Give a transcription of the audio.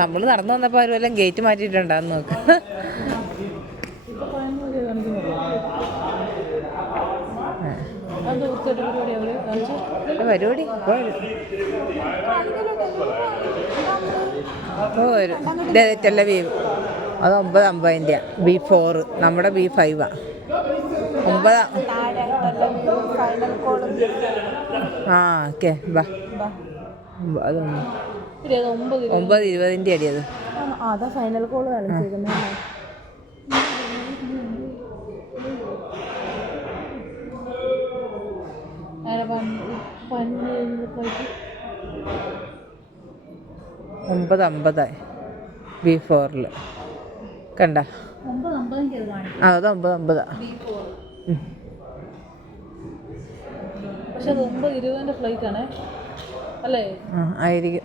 നമ്മൾ നടന്നു വന്നപ്പോൾ അവർ വല്ലതും ഗേറ്റ് മാറ്റിയിട്ടുണ്ടാന്ന് നോക്ക്. പരിപാടി. ഇപ്പോൾ വരും. ഇപ്പോൾ വരും ഇതേ ടെലവീവ് അത് ഒമ്പത് അമ്പതിന്റെ ബി ഫോറ്. നമ്മുടെ ബി ഫൈവാ. ഒമ്പത്. ആ ഓക്കെ ബാ. അതൊന്ന് ഒമ്പത് ഇരുപതിന്റെ അടി അത് അതാ ഫൈനൽ കോൾ കാണിച്ചിരിക്കുന്നത് ഒമ്പത് അമ്പതായി. ബി ഫോറിൽ കണ്ട? അത് ആ അത് ഒമ്പത് അമ്പതാ. പക്ഷെ അത് ഒമ്പത് ഇരുപതിന്റെ ഫ്ലൈറ്റ് ആണേ. അല്ലേ? ആയിരിക്കും.